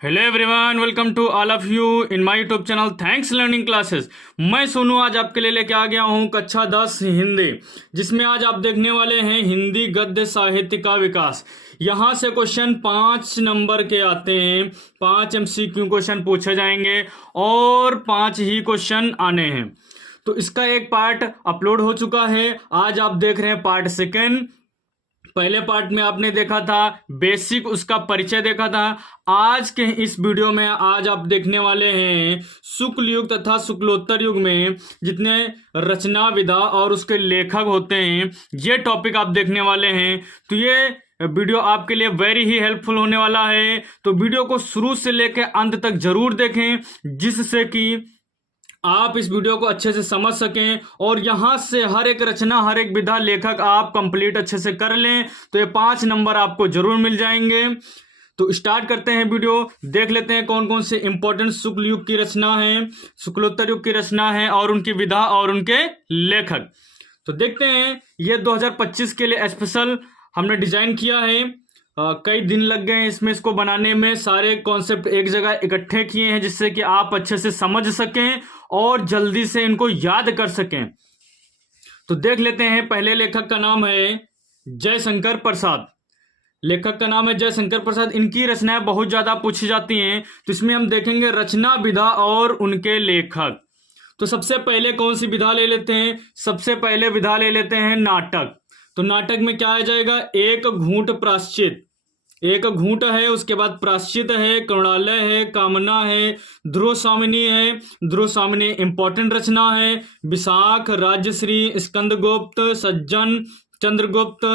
Hello everyone, welcome to all of you in my YouTube channel thanks learning classes. मैं सोनू आज आपके लिए लेके आ गया हूँ कक्षा 10 हिंदी, जिसमें आज आप देखने वाले हैं हिंदी गद्य साहित्य का विकास। यहाँ से क्वेश्चन 5 नंबर के आते हैं। 5 MCQ क्वेश्चन पूछे जाएंगे और 5 ही क्वेश्चन आने हैं। तो इसका एक पार्ट अपलोड हो चुका है, आज आप देख रहे हैं पार्ट सेकेंड। पहले पार्ट में आपने देखा था बेसिक, उसका परिचय देखा था। आज के इस वीडियो में आज आप देखने वाले हैं शुक्ल युग तथा शुक्लोत्तर युग में जितने रचना विधा और उसके लेखक होते हैं, ये टॉपिक आप देखने वाले हैं। तो ये वीडियो आपके लिए वेरी ही हेल्पफुल होने वाला है, तो वीडियो को शुरू से लेकर अंत तक जरूर देखें, जिससे कि आप इस वीडियो को अच्छे से समझ सकें और यहां से हर एक रचना, हर एक विधा, लेखक आप कंप्लीट अच्छे से कर लें, तो ये 5 नंबर आपको जरूर मिल जाएंगे। तो स्टार्ट करते हैं वीडियो, देख लेते हैं कौन कौन से इंपॉर्टेंट शुक्ल युग की रचना है, शुक्लोत्तर युग की रचना है और उनकी विधा और उनके लेखक। तो देखते हैं, ये 2025 के लिए स्पेशल हमने डिजाइन किया है। कई दिन लग गए इसमें, इसको बनाने में। सारे कॉन्सेप्ट एक जगह इकट्ठे किए हैं जिससे कि आप अच्छे से समझ सकें और जल्दी से इनको याद कर सकें। तो देख लेते हैं, पहले लेखक का नाम है जयशंकर प्रसाद। लेखक का नाम है जयशंकर प्रसाद। इनकी रचनाएं बहुत ज्यादा पूछी जाती हैं, तो इसमें हम देखेंगे रचना विधा और उनके लेखक। तो सबसे पहले कौन सी विधा ले लेते हैं? सबसे पहले विधा ले लेते हैं नाटक। तो नाटक में क्या आ जाएगा? एक घूंट प्रायश्चित। एक घूंट है, उसके बाद प्रायश्चित है, करुणालय है, कामना है, ध्रुव स्वामिनी है। ध्रुव स्वामिनी इंपॉर्टेंट रचना है। विशाख, राजश्री, स्कंदगुप्त, सज्जन, चंद्रगुप्त,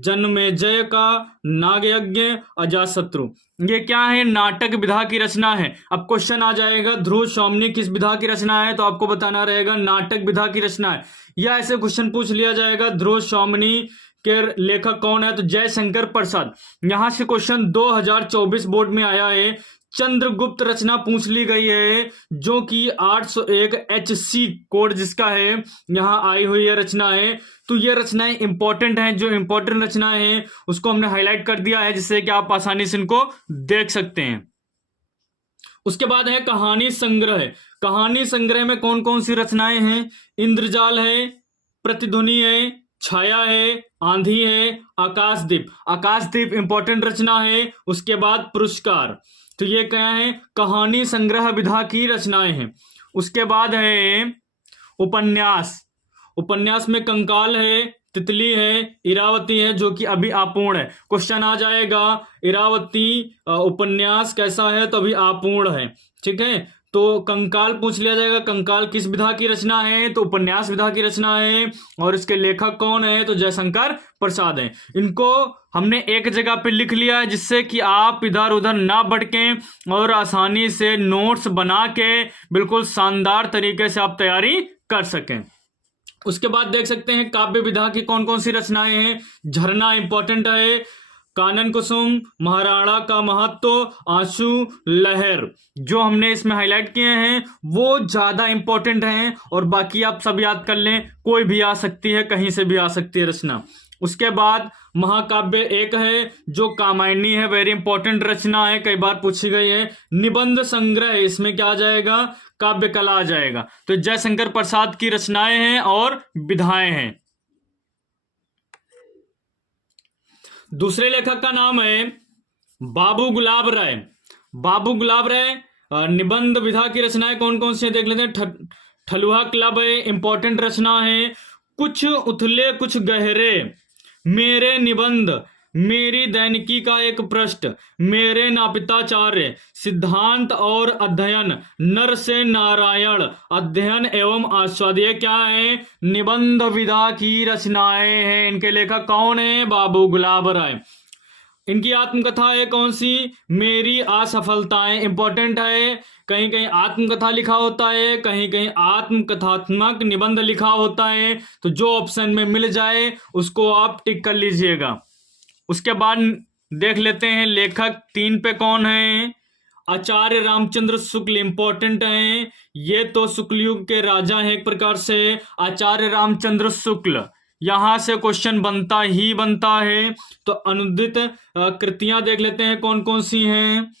जन्मेजय का, नागयज्ञ, अजातशत्रु, ये क्या है? नाटक विधा की रचना है। अब क्वेश्चन आ जाएगा ध्रुव स्वामिनी किस विधा की रचना है, तो आपको बताना रहेगा नाटक विधा की रचना है। या ऐसे क्वेश्चन पूछ लिया जाएगा ध्रुव स्वामिनी के लेखक कौन है, तो जयशंकर प्रसाद। यहां से क्वेश्चन 2024 बोर्ड में आया है। चंद्रगुप्त रचना पूछ ली गई है, जो कि 801 HC कोड जिसका है, यहां आई हुई है रचना है। तो ये रचनाएं इंपॉर्टेंट हैं, जो इंपॉर्टेंट रचनाएं हैं उसको हमने हाईलाइट कर दिया है, जिससे कि आप आसानी से इनको देख सकते हैं। उसके बाद है कहानी संग्रह। कहानी संग्रह में कौन कौन सी रचनाएं हैं? इंद्रजाल है, प्रतिध्वनि है, छाया है, आंधी है, आकाशदीप। आकाशदीप इंपॉर्टेंट रचना है। उसके बाद पुरस्कार। तो ये क्या है? कहानी संग्रह विधा की रचनाएं हैं। उसके बाद है उपन्यास। उपन्यास में कंकाल है, तितली है, इरावती है, जो कि अभी अपूर्ण है। क्वेश्चन आ जाएगा इरावती उपन्यास कैसा है, तो अभी अपूर्ण है। ठीक है, तो कंकाल पूछ लिया जाएगा, कंकाल किस विधा की रचना है, तो उपन्यास विधा की रचना है। और इसके लेखक कौन है, तो जयशंकर प्रसाद है। इनको हमने एक जगह पे लिख लिया है, जिससे कि आप इधर उधर ना भटकें और आसानी से नोट्स बना के बिल्कुल शानदार तरीके से आप तैयारी कर सकें। उसके बाद देख सकते हैं काव्य विधा की कौन कौन सी रचनाएं हैं। झरना इंपॉर्टेंट है, कानन कुसुम, महाराणा का महत्व, आंसू, लहर, जो हमने इसमें हाईलाइट किए हैं वो ज्यादा इंपॉर्टेंट हैं, और बाकी आप सब याद कर लें, कोई भी आ सकती है, कहीं से भी आ सकती है रचना। उसके बाद महाकाव्य एक है, जो कामायनी है, वेरी इंपॉर्टेंट रचना है, कई बार पूछी गई है। निबंध संग्रह, इसमें क्या आ जाएगा? काव्य कला आ जाएगा। तो जयशंकर प्रसाद की रचनाएं हैं और विधाएं हैं। दूसरे लेखक का नाम है बाबू गुलाब राय। बाबू गुलाब राय निबंध विधा की रचनाएं कौन कौन सी देख लेते हैं। ठलुआ क्लब है, इंपॉर्टेंट रचना है। कुछ उथले कुछ गहरे, मेरे निबंध, मेरी दैनिकी का एक पृष्ठ, मेरे नापिताचार्य, सिद्धांत और अध्ययन, नर से नारायण, अध्ययन एवं आस्वाद, ये क्या है? निबंध विधा की रचनाएं हैं। इनके लेखक कौन है? बाबू गुलाब राय। इनकी आत्मकथा है कौन सी? मेरी असफलताएं, इंपॉर्टेंट है। कहीं कहीं आत्मकथा लिखा होता है, कहीं कहीं आत्मकथात्मक निबंध लिखा होता है, तो जो ऑप्शन में मिल जाए उसको आप टिक कर लीजिएगा। उसके बाद देख लेते हैं लेखक 3 पे कौन है। आचार्य रामचंद्र शुक्ल इंपॉर्टेंट हैं, ये तो शुक्ल युग के राजा हैं एक प्रकार से। आचार्य रामचंद्र शुक्ल, यहां से क्वेश्चन बनता ही बनता है। तो अनुदित कृतियां देख लेते हैं कौन कौन सी हैं।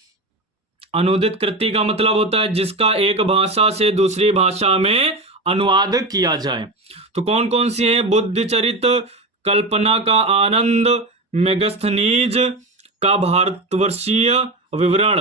अनुदित कृति का मतलब होता है जिसका एक भाषा से दूसरी भाषा में अनुवाद किया जाए। तो कौन कौन सी है? बुद्धिचरित, कल्पना का आनंद, मेगस्थनीज का भारतवर्षीय विवरण,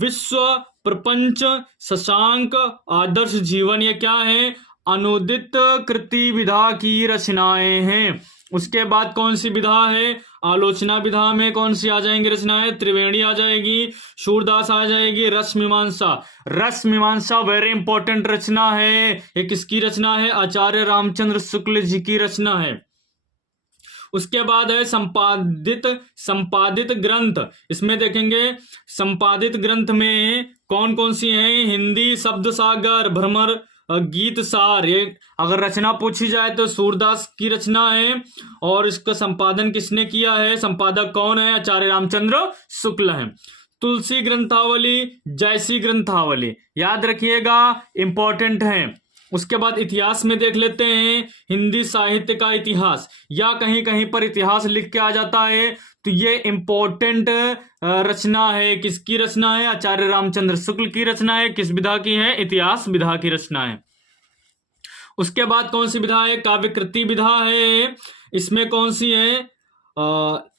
विश्व प्रपंच, शशांक, आदर्श जीवन, ये क्या है? अनुदित कृति विधा की रचनाएं हैं। उसके बाद कौन सी विधा है? आलोचना विधा में कौन सी आ जाएंगी रचनाएं? त्रिवेणी आ जाएगी, सूरदास आ जाएगी, रस मीमांसा। रस मीमांसा वेरी इंपॉर्टेंट रचना है। ये किसकी रचना है? आचार्य रामचंद्र शुक्ल जी की रचना है। उसके बाद है संपादित ग्रंथ। इसमें देखेंगे संपादित ग्रंथ में कौन कौन सी हैं? हिंदी शब्द सागर, भ्रमर, गीत सार। ये अगर रचना पूछी जाए तो सूरदास की रचना है। और इसका संपादन किसने किया है? संपादक कौन है? आचार्य रामचंद्र शुक्ल है। तुलसी ग्रंथावली, जैसी ग्रंथावली, याद रखिएगा, इंपॉर्टेंट है। उसके बाद इतिहास में देख लेते हैं, हिंदी साहित्य का इतिहास, या कहीं कहीं पर इतिहास लिख के आ जाता है, तो ये इंपॉर्टेंट रचना है। किसकी रचना है? आचार्य रामचंद्र शुक्ल की रचना है। किस विधा की है? इतिहास विधा की रचना है। उसके बाद कौन सी विधा है? काव्यकृति विधा है। इसमें कौन सी है?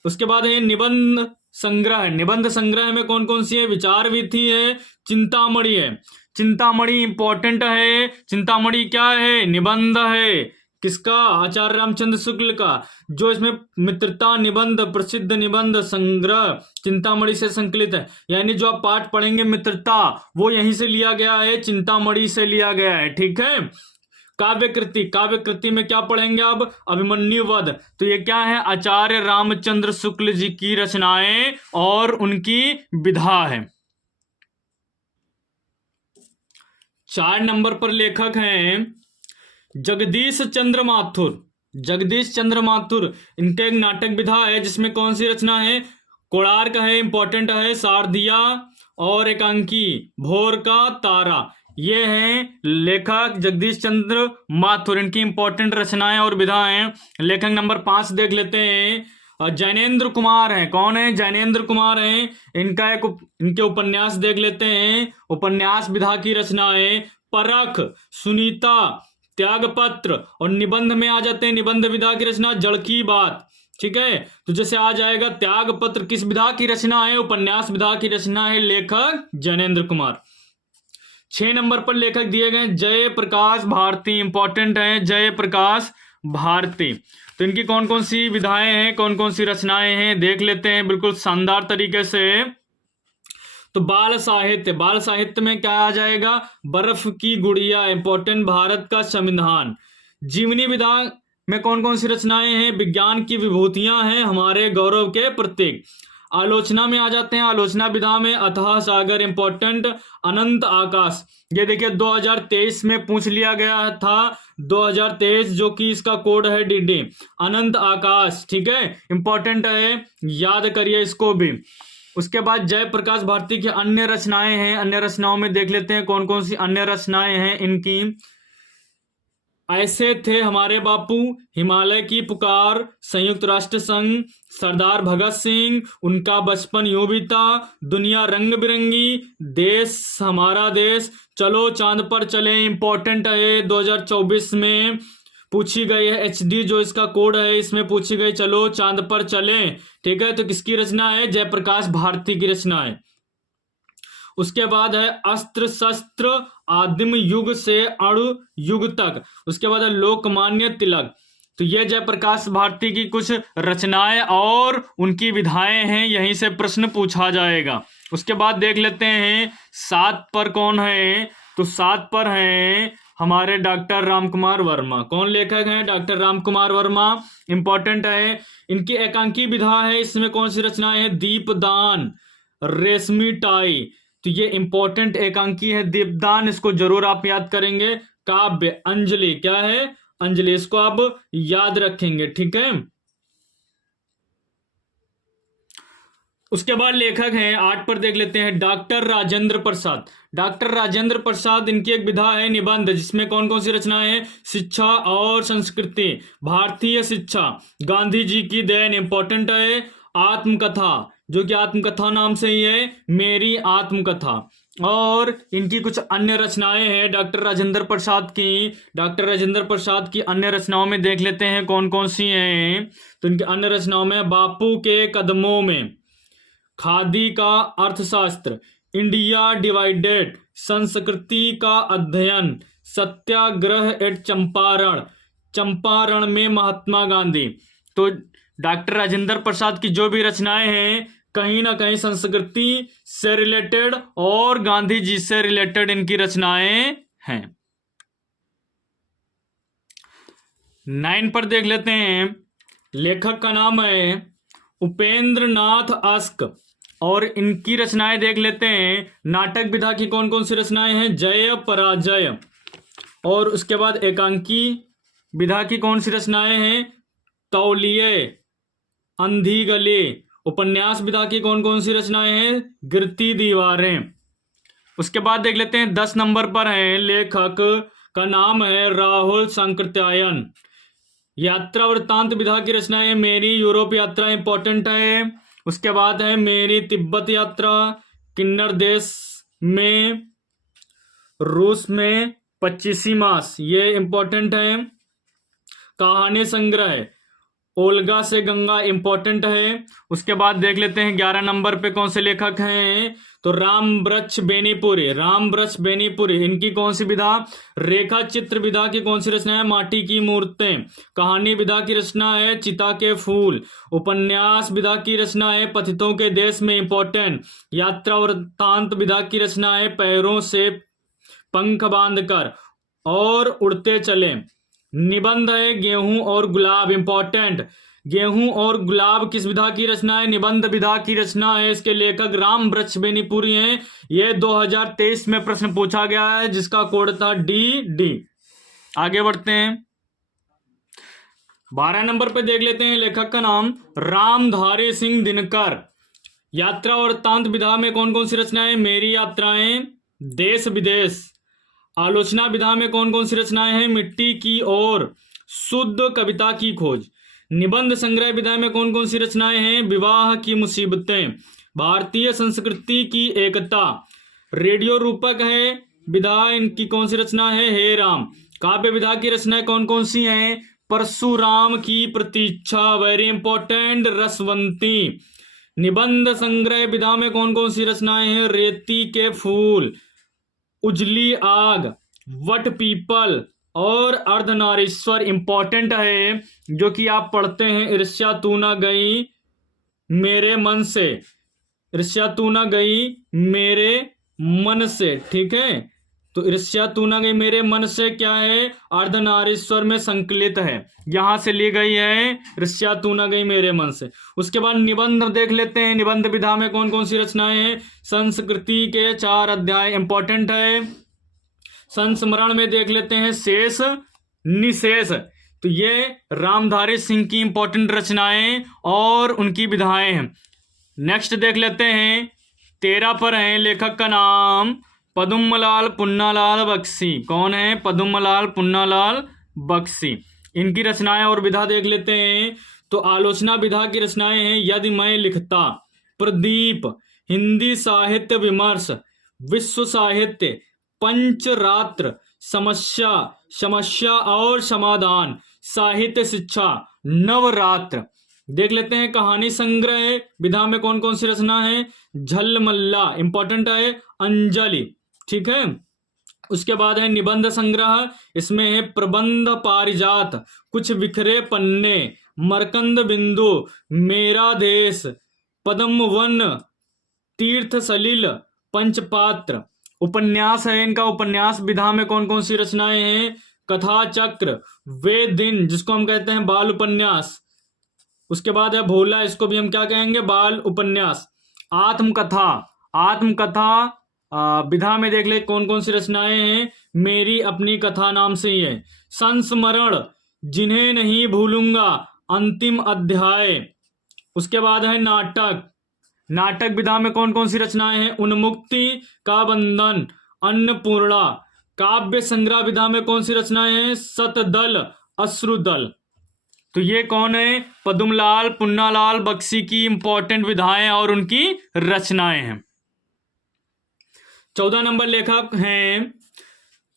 उसके बाद है निबंध संग्रह। निबंध संग्रह में कौन कौन सी है? विचार विधि है, चिंतामणि है। चिंतामणि इंपॉर्टेंट है। चिंतामणि क्या है? निबंध है। किसका? आचार्य रामचंद्र शुक्ल का। जो इसमें मित्रता निबंध, प्रसिद्ध निबंध संग्रह चिंतामणि से संकलित है। यानी जो आप पाठ पढ़ेंगे मित्रता, वो यहीं से लिया गया है, चिंतामणि से लिया गया है। ठीक है। काव्यकृति, काव्यकृति में क्या पढ़ेंगे अब? अभिमन्यु वध। तो ये क्या है? आचार्य रामचंद्र शुक्ल जी की रचनाएं और उनकी विधा है। 4 नंबर पर लेखक हैं जगदीश चंद्र माथुर। जगदीश चंद्र माथुर, इनका एक नाटक विधा है जिसमें कौन सी रचना है? कोणार्क है, इंपॉर्टेंट है, शारदिया और एकांकी, भोर का तारा। ये हैं लेखक जगदीश चंद्र माथुर। इनकी इंपॉर्टेंट रचनाएं और विधा हैं। लेखक नंबर 5 देख लेते हैं, जैनेन्द्र कुमार हैं। कौन है? जैनेन्द्र कुमार हैं। इनके उपन्यास देख लेते हैं। उपन्यास विधा की रचनाएं, परख, सुनीता, त्यागपत्र, और निबंध में आ जाते हैं निबंध विधा की रचना, जड़ की बात। ठीक है। तो जैसे आ जाएगा त्यागपत्र किस विधा की रचना है? उपन्यास विधा की रचना है, लेखक जैनेन्द्र कुमार। 6 नंबर पर लेखक दिए गए जय प्रकाश भारती। इंपॉर्टेंट है जय प्रकाश भारती। तो इनकी कौन कौन सी विधाएं हैं, कौन कौन सी रचनाएं हैं, देख लेते हैं बिल्कुल शानदार तरीके से। तो बाल साहित्य, बाल साहित्य में क्या आ जाएगा? बर्फ की गुड़िया, इंपॉर्टेंट, भारत का संविधान। जीवनी विधा में कौन कौन सी रचनाएं हैं? विज्ञान की विभूतियां हैं, हमारे गौरव के प्रतीक। आलोचना में आ जाते हैं। आलोचना विधा में अथाह सागर, इंपॉर्टेंट, अनंत आकाश। ये देखिए 2023 में पूछ लिया गया था, 2023 जो कि इसका कोड है डीडी, अनंत आकाश। ठीक है, इंपॉर्टेंट है, याद करिए इसको भी। उसके बाद जय प्रकाश भारती की अन्य रचनाएं हैं। अन्य रचनाओं में देख लेते हैं कौन कौन सी अन्य रचनाएं हैं इनकी। ऐसे थे हमारे बापू, हिमालय की पुकार, संयुक्त राष्ट्र संघ, सरदार भगत सिंह, उनका बचपन यूं बीता, दुनिया रंग बिरंगी, देश हमारा देश, चलो चांद पर चले। इंपॉर्टेंट है, 2024 में पूछी गई है। एचडी जो इसका कोड है इसमें पूछी गई, चलो चांद पर चले। ठीक है, तो किसकी रचना है? जयप्रकाश भारती की रचना है। उसके बाद है अस्त्र शस्त्र, आदिम युग से अणु युग तक। उसके बाद है लोकमान्य तिलक। तो ये जयप्रकाश भारती की कुछ रचनाएं और उनकी विधाएं हैं, यहीं से प्रश्न पूछा जाएगा। उसके बाद देख लेते हैं 7 पर कौन है। तो 7 पर हैं हमारे डॉक्टर रामकुमार वर्मा। कौन लेखक हैं? डॉक्टर रामकुमार वर्मा। इंपॉर्टेंट है, इनकी एकांकी विधा है। इसमें कौन सी रचनाएं हैं? दीपदान, रेशमी टाई। तो ये इंपॉर्टेंट एकांकी है दीपदान, इसको जरूर आप याद करेंगे। काव्य अंजलि, क्या है? अंजलि, इसको आप याद रखेंगे। ठीक है। उसके बाद लेखक हैं 8 पर देख लेते हैं डॉक्टर राजेंद्र प्रसाद। डॉक्टर राजेंद्र प्रसाद, इनकी एक विधा है निबंध, जिसमें कौन कौन सी रचनाएं हैं? शिक्षा और संस्कृति, भारतीय शिक्षा, गांधी जी की देन, इंपॉर्टेंट है, आत्मकथा, जो कि आत्मकथा नाम से ही है, मेरी आत्मकथा। और इनकी कुछ अन्य रचनाएं हैं डॉक्टर राजेंद्र प्रसाद की। डॉक्टर राजेंद्र प्रसाद की अन्य रचनाओं में देख लेते हैं कौन कौन सी हैं। तो इनकी अन्य रचनाओं में बापू के कदमों में, खादी का अर्थशास्त्र, इंडिया डिवाइडेड, संस्कृति का अध्ययन, सत्याग्रह एट चंपारण, चंपारण में महात्मा गांधी। तो डॉक्टर राजेंद्र प्रसाद की जो भी रचनाएं हैं कहीं ना कहीं संस्कृति से रिलेटेड और गांधी जी से रिलेटेड इनकी रचनाएं हैं। 9 पर देख लेते हैं। लेखक का नाम है उपेंद्र नाथ अस्क और इनकी रचनाएं देख लेते हैं। नाटक विधा की कौन कौन सी रचनाएं हैं? जय पराजय। और उसके बाद एकांकी विधा की कौन सी रचनाएं हैं? तौलिए, अंधी गली। उपन्यास विधा की कौन कौन सी रचनाएं हैं? गिरती दीवारें। उसके बाद देख लेते हैं 10 नंबर पर है। लेखक का नाम है राहुल सांकृत्यायन। यात्रा वृत्तांत विधा की रचनाएं, मेरी यूरोप यात्रा इंपॉर्टेंट है। उसके बाद है मेरी तिब्बत यात्रा, किन्नर देश में, रूस में 25 मास, ये इंपॉर्टेंट है। कहानी संग्रह ओल्गा से गंगा इंपॉर्टेंट है। उसके बाद देख लेते हैं 11 नंबर पे कौन से लेखक हैं। तो राम वृक्ष बेनीपुरी, राम वृक्ष बेनीपुरी। इनकी कौन सी विधा? रेखा चित्र विधा की कौन सी रचना है? माटी की मूर्तें। कहानी विधा की रचना है चिता के फूल। उपन्यास विधा की रचना है पथितों के देश में, इंपॉर्टेंट। यात्रा वृत्तांत विधा की रचना है पैरों से पंख बांधकर और उड़ते चले। निबंध है गेहूं और गुलाब, इंपॉर्टेंट। गेहूं और गुलाब किस विधा की रचना है? निबंध विधा की रचना है। इसके लेखक राम वृक्ष बेनीपुरी हैं। यह 2023 में प्रश्न पूछा गया है जिसका कोड था डी। आगे बढ़ते हैं। 12 नंबर पे देख लेते हैं। लेखक का नाम रामधारी सिंह दिनकर। यात्रा और वृत्तांत विधा में कौन कौन सी रचनाएं? मेरी यात्राएं, देश विदेश। आलोचना विधा में कौन कौन सी रचनाएं हैं? मिट्टी की ओर, शुद्ध कविता की खोज। निबंध संग्रह विधा में कौन कौन सी रचनाएं हैं? विवाह की मुसीबतें, भारतीय संस्कृति की एकता। रेडियो रूपक है विधा, इनकी कौन सी रचना है? हे राम। काव्य विधा की रचनाएं कौन कौन सी हैं? परशुराम की प्रतीक्षा, वेरी इंपॉर्टेंट, रसवंती। निबंध संग्रह विधा में कौन कौन सी रचनाएं हैं? रेती के फूल, उजली आग, वट पीपल और अर्धनारीश्वर, इंपॉर्टेंट है जो कि आप पढ़ते हैं। ईर्ष्या तू ना गई मेरे मन से, ईर्ष्या तू ना गई मेरे मन से, ठीक है। तो ईर्ष्या तू ना गई मेरे मन से क्या है? अर्धनारीश्वर में संकलित है, यहां से ली गई है ईर्ष्या तू ना गई मेरे मन से। उसके बाद निबंध देख लेते हैं। निबंध विधा में कौन कौन सी रचनाएं हैं? संस्कृति के 4 अध्याय, इंपॉर्टेंट है। संस्मरण में देख लेते हैं शेष निशेष। तो ये रामधारी सिंह की इंपॉर्टेंट रचनाएं और उनकी विधाएं हैं। नेक्स्ट देख लेते हैं। 13 पर है। लेखक का नाम पद्मलाल पुन्नालाल बख्शी। कौन है? पद्मलाल पुन्नालाल बख्शी। इनकी रचनाएं और विधा देख लेते हैं। तो आलोचना विधा की रचनाएं हैं यदि मैं लिखता, प्रदीप, हिंदी साहित्य विमर्श, विश्व साहित्य, पंचरात्र, समस्या, समस्या और समाधान, साहित्य शिक्षा, नवरात्र। देख लेते हैं कहानी संग्रह विधा में कौन कौन सी रचना है? झलमल्ला, इंपॉर्टेंट है। अंजलि, ठीक है। उसके बाद है निबंध संग्रह, इसमें है प्रबंध पारिजात, कुछ बिखरे पन्ने, मरकंद बिंदु, मेरा देश, पद्म वन, तीर्थ सलिल, पंचपात्र। उपन्यास है इनका। उपन्यास विधा में कौन कौन सी रचनाएं हैं? कथा चक्र, वे दिन जिसको हम कहते हैं बाल उपन्यास। उसके बाद है भोला, इसको भी हम क्या कहेंगे? बाल उपन्यास। आत्मकथा, आत्मकथा विधा में देख ले कौन कौन सी रचनाएं हैं? मेरी अपनी कथा नाम से ही है। संस्मरण, जिन्हें नहीं भूलूंगा, अंतिम अध्याय। उसके बाद है नाटक, नाटक विधा में कौन कौन सी रचनाएं हैं? उन्मुक्ति का बंधन, अन्नपूर्णा। काव्य संग्रह विधा में कौन सी रचनाएं हैं? शतदल, अश्रुदल। तो ये कौन है? पद्मलाल पुन्नालाल बख्शी की इंपॉर्टेंट विधाएं और उनकी रचनाएं हैं। 14 नंबर लेखक हैं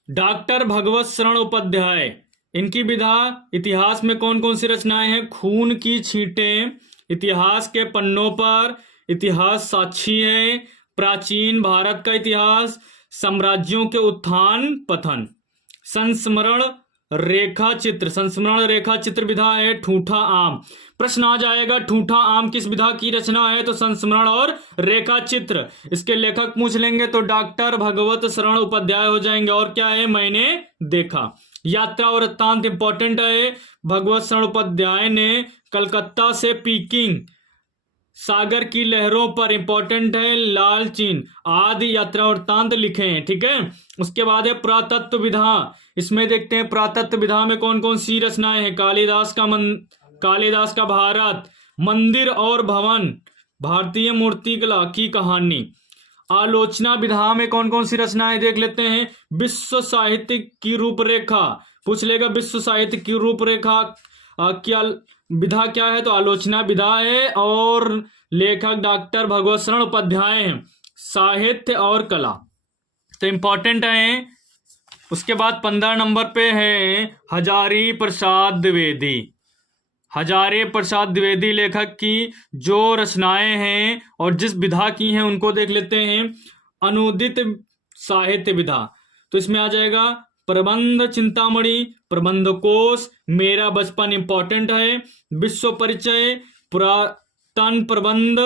डॉक्टर भगवत शरण उपाध्याय। इनकी विधा इतिहास में कौन कौन सी रचनाएं हैं? खून की छींटें, इतिहास के पन्नों पर, इतिहास साक्षी है, प्राचीन भारत का इतिहास, साम्राज्यों के उत्थान पतन। संस्मरण रेखा चित्र, संस्मरण रेखा चित्र विधा है ठूठा आम। प्रश्न आ जाएगा ठूठा आम किस विधा की रचना है? तो संस्मरण और रेखा चित्र। इसके लेखक पूछ लेंगे तो डॉक्टर भगवत शरण उपाध्याय हो जाएंगे। और क्या है? मैंने देखा। यात्रा और वृत्तांत इंपॉर्टेंट है। भगवत शरण उपाध्याय ने कलकत्ता से पीकिंग सागर की लहरों पर, इंपॉर्टेंट है, लाल चिन्ह आदि यात्रा वृत्तांत लिखे हैं। ठीक है। उसके बाद है पुरातत्व विधा। इसमें देखते हैं पुरातत्व विधा में कौन कौन सी रचनाएं हैं। कालिदास का भारत, मंदिर और भवन, भारतीय मूर्तिकला की कहानी। आलोचना विधा में कौन कौन सी रचनाएं देख लेते हैं। विश्व साहित्य की रूपरेखा, पूछ लेगा विश्व साहित्य की रूपरेखा क्या विधा क्या है? तो आलोचना विधा है। और लेखक डॉक्टर भगवत शरण उपाध्याय हैं। साहित्य और कला तो इंपॉर्टेंट है। उसके बाद 15 नंबर पे है हजारी प्रसाद द्विवेदी। हजारी प्रसाद द्विवेदी लेखक की जो रचनाएं हैं और जिस विधा की हैं उनको देख लेते हैं। अनुदित साहित्य विधा, तो इसमें आ जाएगा प्रबंध चिंतामणि, प्रबंध कोश, मेरा बचपन इंपॉर्टेंट है, विश्व परिचय, पुरातन प्रबंध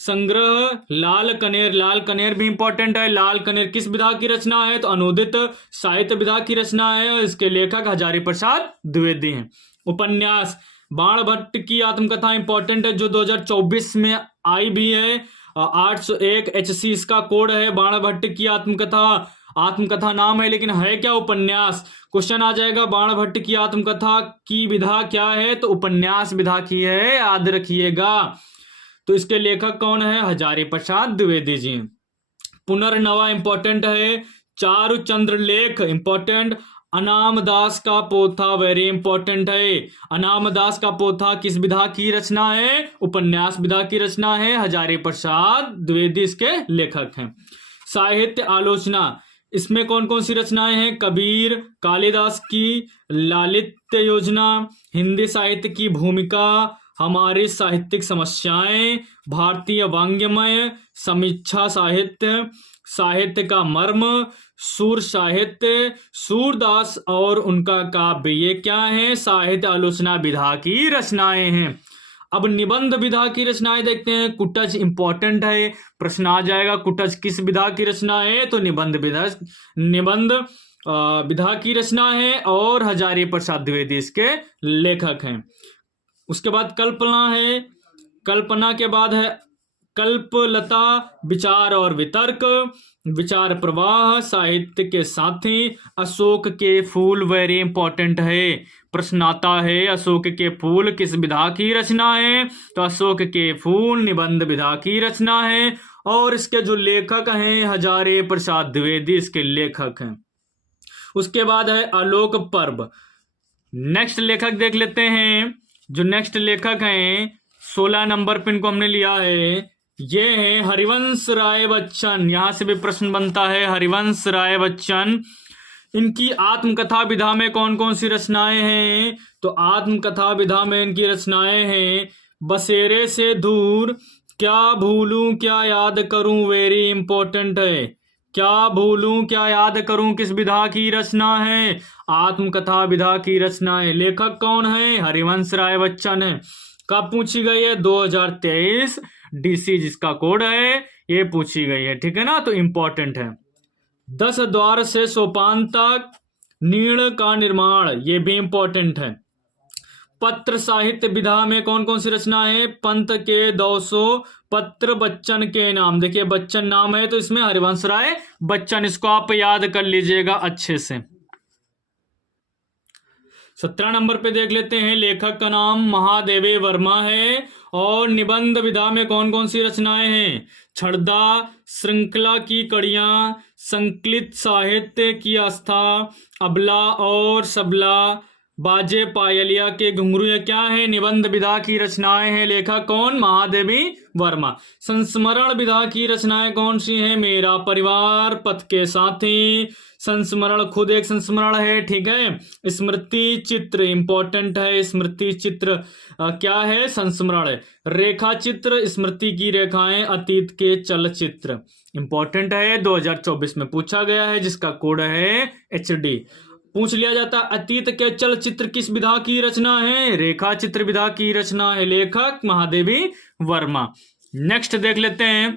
संग्रह, लाल कनेर भी इंपॉर्टेंट है। लाल कनेर किस विधा की रचना है? तो अनुदित साहित्य विधा की रचना है। इसके लेखक हजारी प्रसाद द्विवेदी हैं। उपन्यास बाणभट्ट की आत्मकथा इंपॉर्टेंट है, जो 2024 में आई भी है। 801 HC इसका कोड है। बाणभट्ट की आत्मकथा नाम है, लेकिन है क्या? उपन्यास। क्वेश्चन आ जाएगा बाणभट्ट की आत्मकथा की विधा क्या है? तो उपन्यास विधा की है, याद रखिएगा। तो इसके लेखक कौन है? हजारी प्रसाद द्विवेदी जी। पुनर्नवा इंपॉर्टेंट है। चारुचंद्र लेख इंपॉर्टेंट। अनामदास का पोथा वेरी इंपॉर्टेंट है। अनामदास का पोथा किस विधा की रचना है? उपन्यास विधा की रचना है। हजारी प्रसाद द्विवेदी इसके लेखक हैं। साहित्य आलोचना, इसमें कौन कौन सी रचनाएं हैं? कबीर, कालिदास की लालित्य योजना, हिंदी साहित्य की भूमिका, हमारी साहित्यिक समस्याएं, भारतीय वांग्मय, समीक्षा साहित्य, साहित्य का मर्म, सूर साहित्य, सूरदास और उनका काव्य, ये क्या है? साहित्य आलोचना विधा की रचनाएं हैं। अब निबंध विधा की रचनाएं देखते हैं। कुटज इंपॉर्टेंट है, प्रश्न आ जाएगा कुटज किस विधा की रचना है? तो निबंध विधा की रचना है। और हजारी प्रसाद द्विवेदी इसके लेखक हैं। उसके बाद कल्पना है। कल्पना के बाद है कल्पलता, विचार और वितर्क, विचार प्रवाह, साहित्य के साथी, अशोक के फूल वेरी इंपॉर्टेंट है। प्रश्न आता है अशोक के फूल किस विधा की रचना है? तो अशोक के फूल निबंध विधा की रचना है। और इसके जो लेखक हैं हजारी प्रसाद द्विवेदी इसके लेखक हैं। उसके बाद है आलोक पर्व। नेक्स्ट लेखक देख लेते हैं। जो नेक्स्ट लेखक हैं 16 नंबर पे इनको हमने लिया है, ये है हरिवंश राय बच्चन। यहां से भी प्रश्न बनता है। हरिवंश राय बच्चन, इनकी आत्मकथा विधा में कौन कौन सी रचनाएं हैं? तो आत्मकथा विधा में इनकी रचनाएं हैं बसेरे से दूर, क्या भूलूं क्या याद करूं वेरी इंपॉर्टेंट है। क्या भूलूं क्या याद करूं किस विधा की रचना है? आत्मकथा विधा की रचना है। लेखक कौन है? हरिवंश राय बच्चन है। कब पूछी गई है? 2023 DC जिसका कोड है ये पूछी गई है। ठीक है ना, तो इंपॉर्टेंट है। 10 द्वार से सोपान तक, नीड़ का निर्माण, ये भी इंपॉर्टेंट है। पत्र साहित्य विधा में कौन कौन सी रचना है? पंत के 200 पत्र बच्चन के नाम। देखिए बच्चन नाम है तो इसमें हरिवंश राय बच्चन, इसको आप याद कर लीजिएगा अच्छे से। 17 नंबर पे देख लेते हैं। लेखक का नाम महादेवी वर्मा है। और निबंध विधा में कौन कौन सी रचनाएं हैं? छड़दा, श्रृंखला की कड़ियां, संकलित साहित्य की आस्था, अबला और सबला, बाजे पायलिया के घुंघरू, ये क्या है? निबंध विधा की रचनाएं हैं। लेखक कौन? महादेवी वर्मा। संस्मरण विधा की रचनाएं कौन सी हैं? मेरा परिवार, पथ के साथी। संस्मरण खुद एक संस्मरण है, ठीक है। स्मृति चित्र इंपॉर्टेंट है, स्मृति चित्र क्या है? संस्मरण है। रेखा चित्र स्मृति की रेखाएं, अतीत के चलचित्र इंपॉर्टेंट है, 2024 में पूछा गया है, जिसका कोड है HD। पूछ लिया जाता अतीत के चलचित्र किस विधा की रचना है? रेखा चित्र विधा की रचना है। लेखक महादेवी वर्मा। नेक्स्ट देख लेते हैं।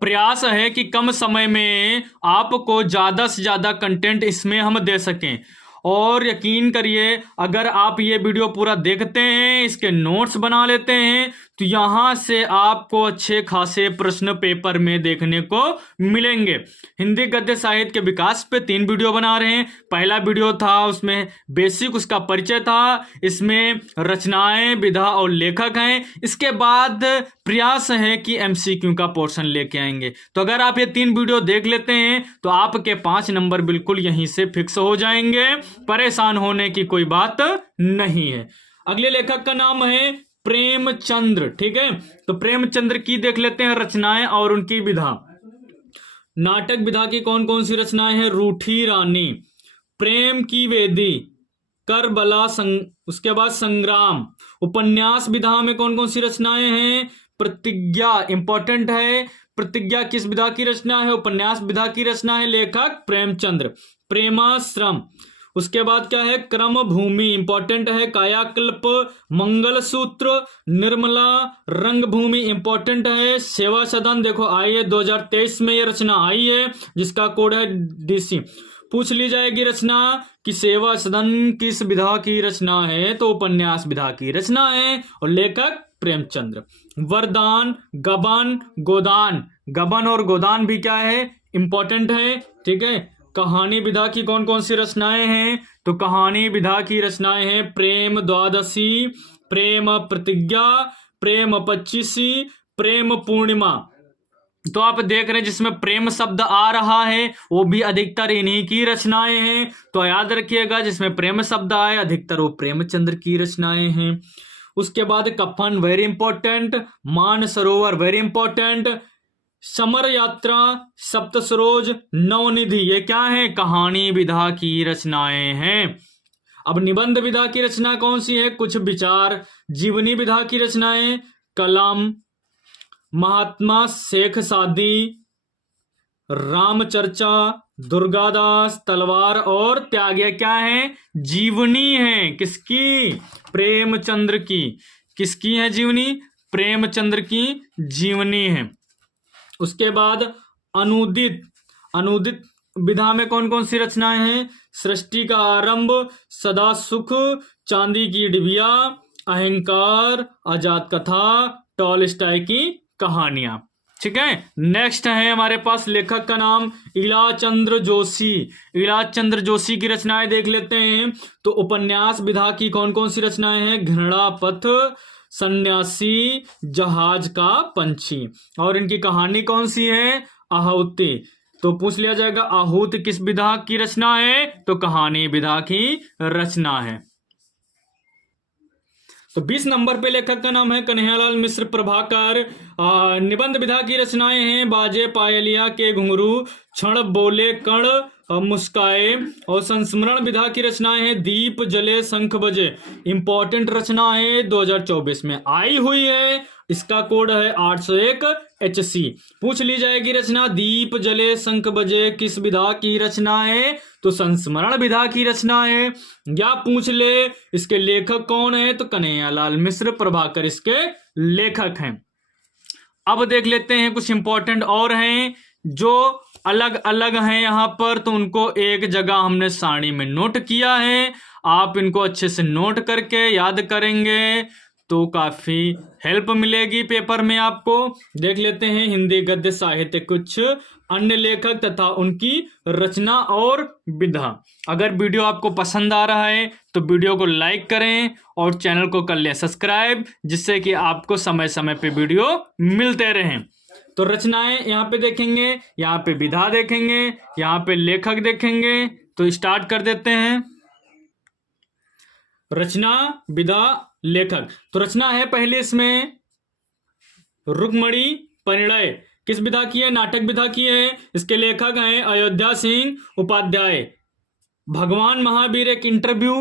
प्रयास है कि कम समय में आपको ज्यादा से ज्यादा कंटेंट इसमें हम दे सकें, और यकीन करिए अगर आप ये वीडियो पूरा देखते हैं, इसके नोट्स बना लेते हैं, तो यहां से आपको अच्छे खासे प्रश्न पेपर में देखने को मिलेंगे। हिंदी गद्य साहित्य के विकास पे 3 वीडियो बना रहे हैं। पहला वीडियो था उसमें बेसिक उसका परिचय था, इसमें रचनाएं, विधा और लेखक हैं। इसके बाद प्रयास है कि MCQ का पोर्शन लेके आएंगे। तो अगर आप ये 3 वीडियो देख लेते हैं तो आपके 5 नंबर बिल्कुल यहीं से फिक्स हो जाएंगे, परेशान होने की कोई बात नहीं है। अगले लेखक का नाम है प्रेमचंद्र, ठीक है। तो प्रेमचंद्र की देख लेते हैं रचनाएं और उनकी विधा। नाटक विधा की कौन कौन सी रचनाएं हैं? रूठी रानी, प्रेम की वेदी, करबला, उसके बाद संग्राम। उपन्यास विधा में कौन कौन सी रचनाएं हैं? प्रतिज्ञा इंपॉर्टेंट है। प्रतिज्ञा किस विधा की रचना है? उपन्यास विधा की रचना है। लेखक प्रेमचंद्र। प्रेमाश्रम, उसके बाद क्या है? क्रम भूमि इंपॉर्टेंट है। कायाकल्प, मंगलसूत्र, निर्मला, रंगभूमि इंपॉर्टेंट है। सेवा सदन देखो आई है 2023 में, ये रचना आई है, जिसका कोड है DC। पूछ ली जाएगी रचना कि सेवा सदन किस विधा की रचना है, तो उपन्यास विधा की रचना है, और लेखक प्रेमचंद्र। वरदान, गबन, गोदान, गबन और गोदान भी क्या है? इंपॉर्टेंट है, ठीक है। कहानी विधा की कौन कौन सी रचनाएं हैं? तो कहानी विधा की रचनाएं हैं प्रेम द्वादशी, प्रेम प्रतिज्ञा, प्रेम 25, प्रेम पूर्णिमा। तो आप देख रहे हैं जिसमें प्रेम शब्द आ रहा है वो भी अधिकतर इन्हीं की रचनाएं हैं। तो याद रखिएगा जिसमें प्रेम शब्द आए अधिकतर वो प्रेमचंद्र की रचनाएं हैं। उसके बाद कफन very important, Mansarovar very important, summer यात्रा, सप्तसरोज, नवनिधि, ये क्या है? कहानी विधा की रचनाएं हैं। अब निबंध विधा की रचना कौन सी है? कुछ विचार। जीवनी विधा की रचनाएं कलम, महात्मा शेख सादी, रामचर्चा, दुर्गादास, तलवार और त्याग, ये क्या है? जीवनी है। किसकी? प्रेमचंद्र की। किसकी है जीवनी? प्रेमचंद्र की जीवनी है। उसके बाद अनुदित, अनुदित विधा में कौन कौन सी रचनाएं हैं? सृष्टि का आरंभ, सदा सुख, चांदी की डिबिया, अहंकार, आजाद कथा, टॉलस्टॉय की कहानियां, ठीक है। नेक्स्ट है हमारे पास लेखक का नाम इलाचंद्र जोशी। इलाचंद्र जोशी की रचनाएं देख लेते हैं। तो उपन्यास विधा की कौन कौन सी रचनाएं हैं? घृणा पथ, सन्यासी, जहाज का पंछी, और इनकी कहानी कौन सी है? आहुति। तो पूछ लिया जाएगा आहुति किस विधा की रचना है? तो कहानी विधा की रचना है। तो 20 नंबर पे लेखक का नाम है कन्हैयालाल मिश्र प्रभाकर। निबंध विधा की रचनाएं हैं बाजे पायलिया के घुंघरू, क्षण बोले कण मुस्काए, और संस्मरण विधा की रचनाएं हैं दीप जले शंख बजे। इंपॉर्टेंट रचना है 2024 में आई हुई है, इसका कोड है 801 HC। पूछ ली जाएगी रचना दीप जले शंख बजे किस विधा की रचना है? तो संस्मरण विधा की रचना है। या पूछ ले इसके लेखक कौन है? तो कन्हैयालाल मिश्र प्रभाकर इसके लेखक हैं। अब देख लेते हैं कुछ इंपॉर्टेंट और हैं जो अलग अलग हैं यहाँ पर, तो उनको एक जगह हमने सारणी में नोट किया है। आप इनको अच्छे से नोट करके याद करेंगे तो काफी हेल्प मिलेगी पेपर में आपको। देख लेते हैं हिंदी गद्य साहित्य कुछ अन्य लेखक तथा उनकी रचना और विधा। अगर वीडियो आपको पसंद आ रहा है तो वीडियो को लाइक करें और चैनल को कर लें सब्सक्राइब, जिससे कि आपको समय समय पे वीडियो मिलते रहें। तो रचनाएं यहाँ पे देखेंगे, यहाँ पे विधा देखेंगे, यहाँ पे लेखक देखेंगे। तो स्टार्ट कर देते हैं। रचना, विधा, लेखक। तो रचना है पहले इसमें रुक्मणी परिणय, किस विधा की है? नाटक विधा की है। इसके लेखक हैं अयोध्या सिंह उपाध्याय। भगवान महावीर एक इंटरव्यू,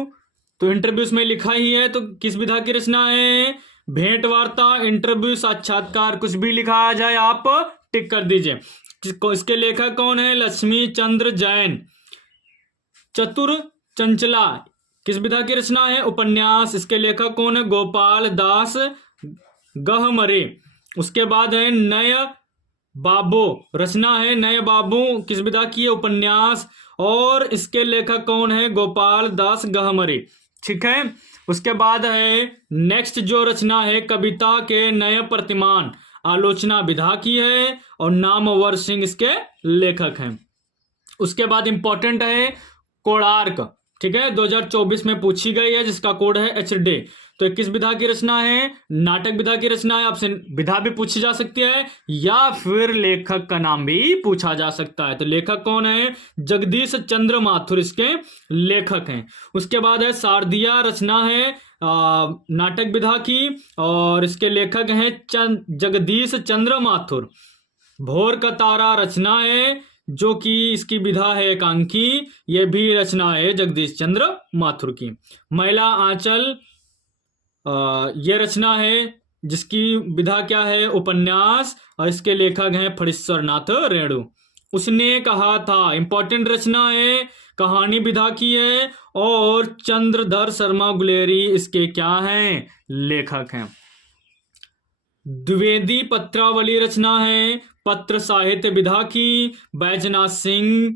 तो इंटरव्यू में लिखा ही है, तो किस विधा की रचना है? भेंट वार्ता, इंटरव्यू, साक्षात्कार, कुछ भी लिखा आ जाए आप टिक कर दीजिए। इसके लेखक कौन है? लक्ष्मी चंद्र जैन। चतुर चंचला किस विधा की रचना है? उपन्यास। इसके लेखक कौन है? गोपाल दास गहमरे। उसके बाद है नय बाबू, रचना है नय बाबू, किस विधा की है? उपन्यास। और इसके लेखक कौन है? गोपाल दास गहमरे। ठीक है। उसके बाद है नेक्स्ट जो रचना है कविता के नए प्रतिमान, आलोचना विधा की है और नामवर सिंह इसके लेखक हैं। उसके बाद इंपॉर्टेंट है कोणार्क, ठीक है, 2024 में पूछी गई है, जिसका कोड है HD। तो किस विधा की रचना है? नाटक विधा की रचना है। आपसे विधा भी पूछी जा सकती है या फिर लेखक का नाम भी पूछा जा सकता है। तो लेखक कौन है? जगदीश चंद्र माथुर इसके लेखक हैं। उसके बाद है शारदिया, रचना है नाटक विधा की और इसके लेखक हैं जगदीश चंद्र माथुर। भोर का तारा, रचना है जो कि इसकी विधा है एकांकी, यह भी रचना है जगदीश चंद्र माथुर की। महिला आंचल, यह रचना है जिसकी विधा क्या है? उपन्यास और इसके लेखक हैं फणीश्वर नाथ रेणु। उसने कहा था, इंपॉर्टेंट रचना है, कहानी विधा की है और चंद्रधर शर्मा गुलेरी इसके क्या हैं? लेखक हैं। द्विवेदी पत्रावली, रचना है पत्र साहित्य विधा की, बैजनाथ सिंह,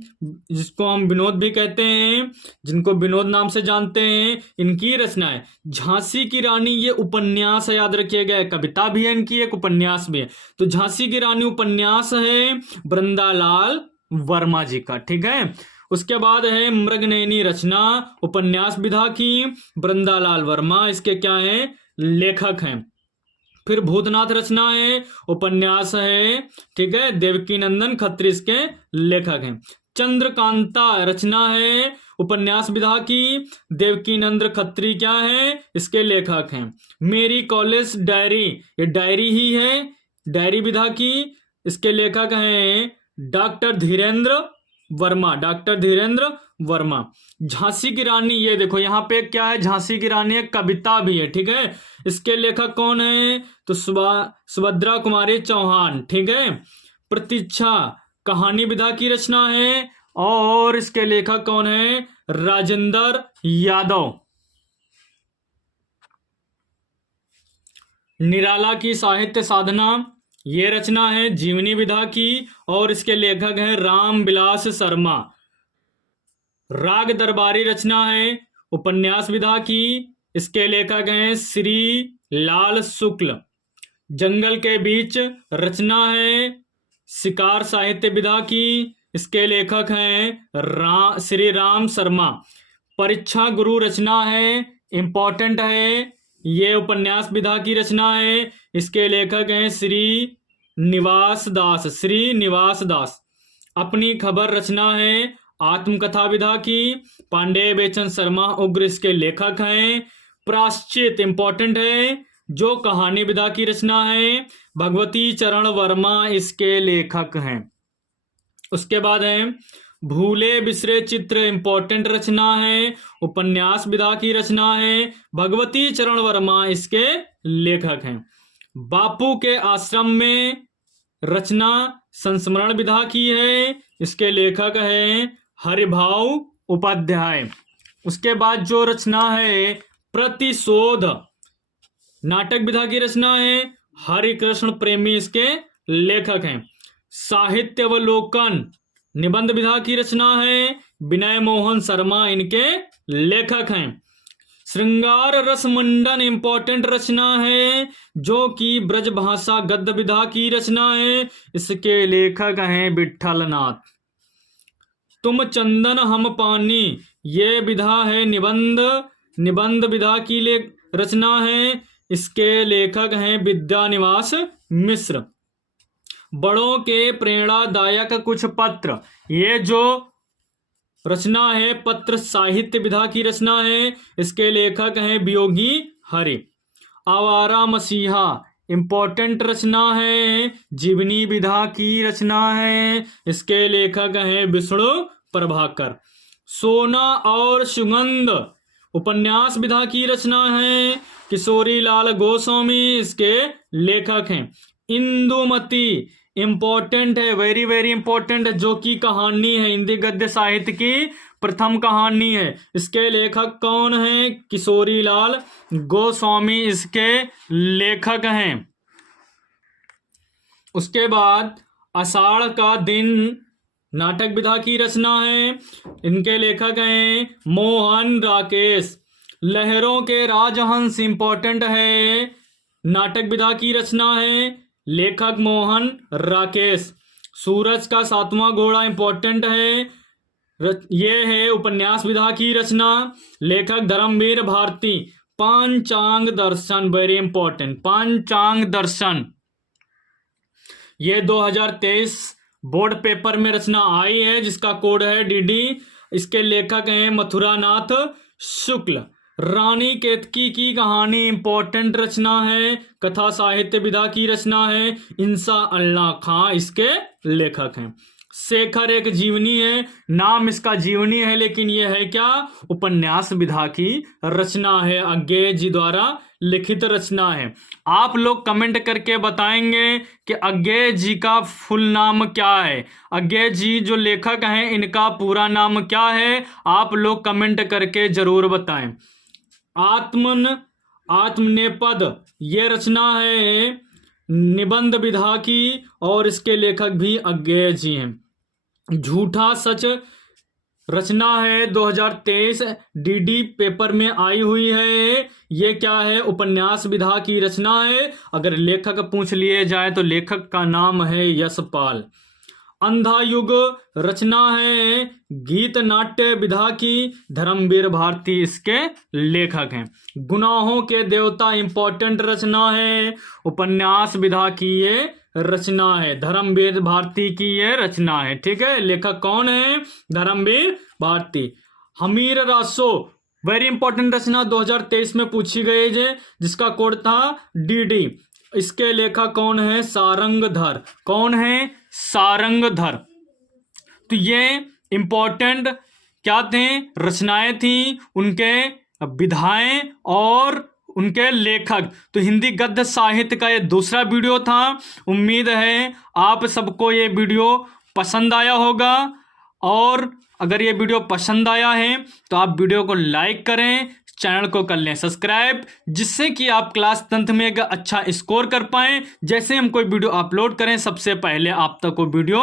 जिसको हम विनोद भी कहते हैं, जिनको विनोद नाम से जानते हैं, इनकी रचना है। झांसी की रानी, ये उपन्यास है, याद रखिएगा, कविता भी है इनकी, एक उपन्यास भी है। तो झांसी की रानी उपन्यास है वृंदालाल वर्मा जी का, ठीक है। उसके बाद है मृगनयनी, रचना उपन्यास विधा की, वृंदालाल वर्मा इसके क्या है? लेखक हैं। फिर भूतनाथ, रचना है उपन्यास है, ठीक है, देवकी नंदन खत्री इसके लेखक हैं। चंद्रकांता, रचना है उपन्यास विधा की, देवकी नंदन खत्री क्या है? इसके लेखक हैं। मेरी कॉलेज डायरी, ये डायरी ही है, डायरी विधा की, इसके लेखक हैं डॉक्टर धीरेन्द्र वर्मा, डॉक्टर धीरेन्द्र वर्मा। झांसी की रानी, ये देखो यहाँ पे क्या है? झांसी की रानी एक कविता भी है, ठीक है। इसके लेखक कौन है? तो सुभद्रा कुमारी चौहान, ठीक है। प्रतीक्षा, कहानी विधा की रचना है और इसके लेखक कौन है? राजेंद्र यादव। निराला की साहित्य साधना, ये रचना है जीवनी विधा की और इसके लेखक हैं राम विलास शर्मा। राग दरबारी, रचना है उपन्यास विधा की, इसके लेखक हैं श्री लाल शुक्ल। जंगल के बीच, रचना है शिकार साहित्य विधा की, इसके लेखक हैं श्री राम शर्मा। परीक्षा गुरु, रचना है, इंपॉर्टेंट है, ये उपन्यास विधा की रचना है, इसके लेखक हैं श्री निवास दास, श्री निवास दास। अपनी खबर, रचना है आत्मकथा विधा की, पांडे बेचन शर्मा उग्र इसके लेखक हैं। प्राश्चित, इंपॉर्टेंट है, जो कहानी विधा की रचना है, भगवती चरण वर्मा इसके लेखक हैं। उसके बाद है भूले बिसरे चित्र, इंपॉर्टेंट रचना है, उपन्यास विधा की रचना है, भगवती चरण वर्मा इसके लेखक हैं। बापू के आश्रम में, रचना संस्मरण विधा की है, इसके लेखक हैं हरिभाव उपाध्याय। उसके बाद जो रचना है प्रतिशोध, नाटक विधा की रचना है, हरिकृष्ण प्रेमी इसके लेखक हैं। साहित्यावलोकन, निबंध विधा की रचना है, विनय मोहन शर्मा इनके लेखक हैं। श्रृंगार रस मंडन, इंपॉर्टेंट रचना है, जो कि ब्रज भाषा गद्य विधा की रचना है, इसके लेखक हैं विठलनाथ। तुम चंदन हम पानी, ये विधा है निबंध विधा की रचना है, इसके लेखक हैं विद्यानिवास मिश्र। बड़ों के प्रेरणादायक कुछ पत्र, ये जो रचना है पत्र साहित्य विधा की रचना है, इसके लेखक हैं वियोगी हरि। आवारा मसीहा इंपॉर्टेंट रचना है, जीवनी विधा की रचना है, इसके लेखक हैं विष्णु प्रभाकर। सोना और सुगंध उपन्यास विधा की रचना है, किशोरी लाल गोस्वामी, इसके लेखक हैं। इंदुमती इंपॉर्टेंट है, वेरी वेरी इंपॉर्टेंट है, जो कि कहानी है, हिंदी गद्य साहित्य की प्रथम कहानी है, इसके लेखक कौन हैं? किशोरी लाल गोस्वामी इसके लेखक हैं। उसके बाद आषाढ़ का दिन नाटक विधा की रचना है, इनके लेखक हैं मोहन राकेश। लहरों के राजहंस इंपॉर्टेंट है, नाटक विधा की रचना है, लेखक मोहन राकेश। सूरज का सातवां घोड़ा इंपॉर्टेंट है, ये है उपन्यास विधा की रचना, लेखक धर्मवीर भारती। पांचांग दर्शन वेरी इंपॉर्टेंट, पांचांग दर्शन ये 2023 बोर्ड पेपर में रचना आई है, जिसका कोड है डीडी। इसके लेखक हैं मथुरानाथ शुक्ल। रानी केतकी की कहानी इंपॉर्टेंट रचना है, कथा साहित्य विधा की रचना है, इंसा अल्लाह खां इसके लेखक हैं। शेखर एक जीवनी है, नाम इसका जीवनी है, लेकिन यह है क्या? उपन्यास विधा की रचना है, अज्ञेय जी द्वारा लिखित रचना है। आप लोग कमेंट करके बताएंगे कि अज्ञेय जी का फुल नाम क्या है, अज्ञेय जी जो लेखक हैं इनका पूरा नाम क्या है, आप लोग कमेंट करके जरूर बताएं। आत्मनेपद ये रचना है निबंध विधा की, और इसके लेखक भी अज्ञेय जी हैं। झूठा सच रचना है 2023 डीडी पेपर में आई हुई है, ये क्या है? उपन्यास विधा की रचना है। अगर लेखक पूछ लिए जाए तो लेखक का नाम है यशपाल। अंधा युग रचना है गीत नाट्य विधा की, धर्मवीर भारती इसके लेखक हैं। गुनाहों के देवता इंपॉर्टेंट रचना है, उपन्यास विधा की ये रचना है, धर्मवीर भारती की ये रचना है। ठीक है, लेखक कौन है? धर्मवीर भारती। हमीर रासो वेरी इंपॉर्टेंट रचना 2023 में पूछी गई है, जिसका कोड था डीडी। इसके लेखक कौन है? सारंगधर। कौन है? सारंगधर। तो ये इंपॉर्टेंट क्या थे? रचनाएं थी, उनके विधाएं और उनके लेखक। तो हिंदी गद्य साहित्य का ये दूसरा वीडियो था। उम्मीद है आप सबको ये वीडियो पसंद आया होगा, और अगर ये वीडियो पसंद आया है तो आप वीडियो को लाइक करें, चैनल को कर लें सब्सक्राइब, जिससे कि आप क्लास 10th में एक अच्छा स्कोर कर पाएं। जैसे हम कोई वीडियो अपलोड करें सबसे पहले आप तक वो वीडियो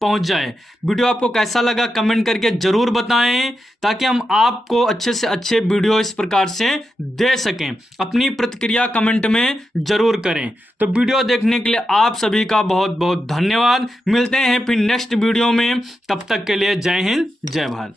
पहुंच जाए। वीडियो आपको कैसा लगा कमेंट करके जरूर बताएं, ताकि हम आपको अच्छे से अच्छे वीडियो इस प्रकार से दे सकें। अपनी प्रतिक्रिया कमेंट में जरूर करें। तो वीडियो देखने के लिए आप सभी का बहुत बहुत धन्यवाद। मिलते हैं फिर नेक्स्ट वीडियो में, तब तक के लिए जय हिंद जय भारत।